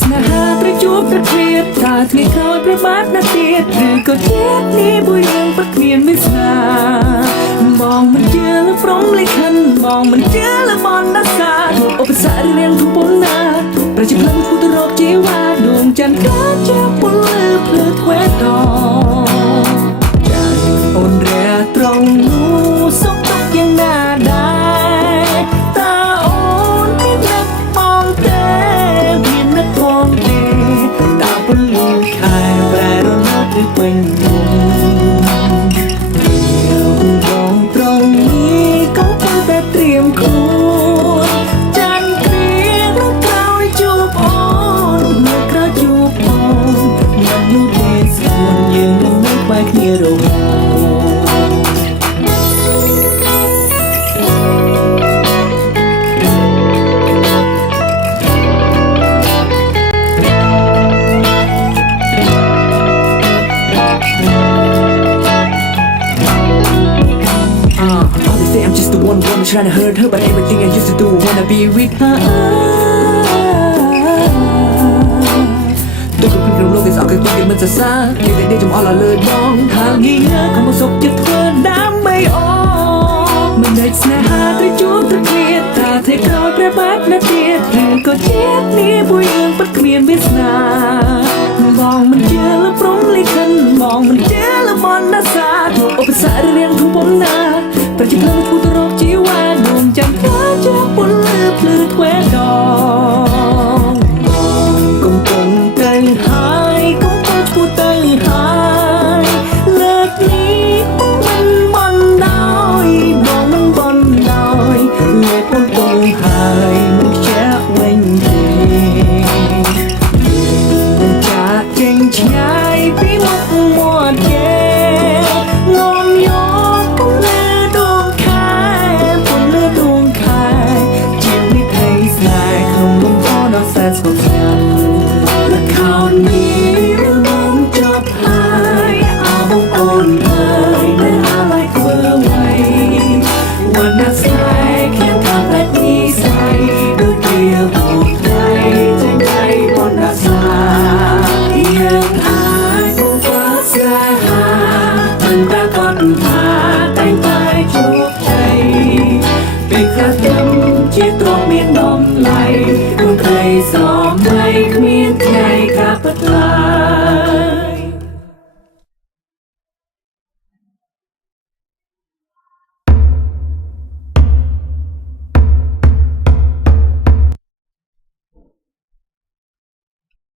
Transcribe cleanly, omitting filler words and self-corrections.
ស្នេហាប្រជួបប្រឃ្លាតថាថ្ងៃក្រោយប្រមាថណាស់ទៀតឬក៏ជាតិនេះមួយរឿងពិតគ្មានវាសនាបងមិនជឿលើព្រំលេខិនបងមិនជឿលើបណ្ដាសាឧបសគ្គរៀងធំប៉ុណ្ណាប្រជាប្រដ្ឋពុទ្ធរកជីវ៉ាដួងច័ន្ទកាជាពលលើភ្លើធ្វេតចាអូនរះត្រង់នោះសុខទុក្ខយ៉ាងណាដែរតើអូនមាននឹកបងទេមាននឹកបងទេតើពលលូខែប្រែរណាត់ឬពេញមុំបងត្រង់នេះក៏ប៉ុន្តែត្រៀមខ្លួនចាន់គ្រានៅក្រោយជួបអូននៅក្រោយជួបអូនមិនយូរទេស្គួនយើងនឹងនៅក្បែរគ្នារហូតI'm just the one trying to hurt her, but everything I used to do wanna be with her. ទុកពីក្នុងលោកគេស្អកគេទុកគេមិនសរសើរគេតែចំអល់ឲ្យលើបងហាងងាយងាយខំមកសុខចិត្តធ្វើដើម្បីអូមិនដេកស្នេហាទៅជួបទៅឃ្លាតថាថ្ងៃក្រោយប្របាត់ណាស់ទៀតឬក៏ជាតិនេះមួយរឿងពិតគ្មានវាសនាបងមិនជឿលើព្រំលេខិនបងមិនជឿលើបណ្ដាសាឧបសគ្គរៀងធំប៉ុណ្ណាប្រជាប្រដ្ឋពុទ្ធរកជីវ៉ាដួងច័ន្ទកាជាពលលើភ្លឺធ្វេតកំពុងទៅហើយកំពុងឈ្មោះទៅហើយលើកនេះមិនបណ្ដោយបងមិនបណ្ដោយលេបកំពុងហើយមិនខ្ជះវិញទេចាក់ចេញឆ្ងាយពីមុខមាត់គេងំយកពន្លឺដួងខែពន្លឺដួងខែជាវិថីស្នេហ៍ក្នុងលំអដ៏សែនស្ងប់ស្ងាត់ល្ខោននេះរឿងមិនចប់ហើយអោបងអូនអើយនៅអាឡ័យធ្វើអ្វីវណ្ណៈស្នេហ៍ខ្ញុំថាតែនិស័យដូចជាពុកដៃចេញដៃវណ្ណៈស្នេហ៍យើងអាចបង្កើតស្នេហាមិនប្រកបថា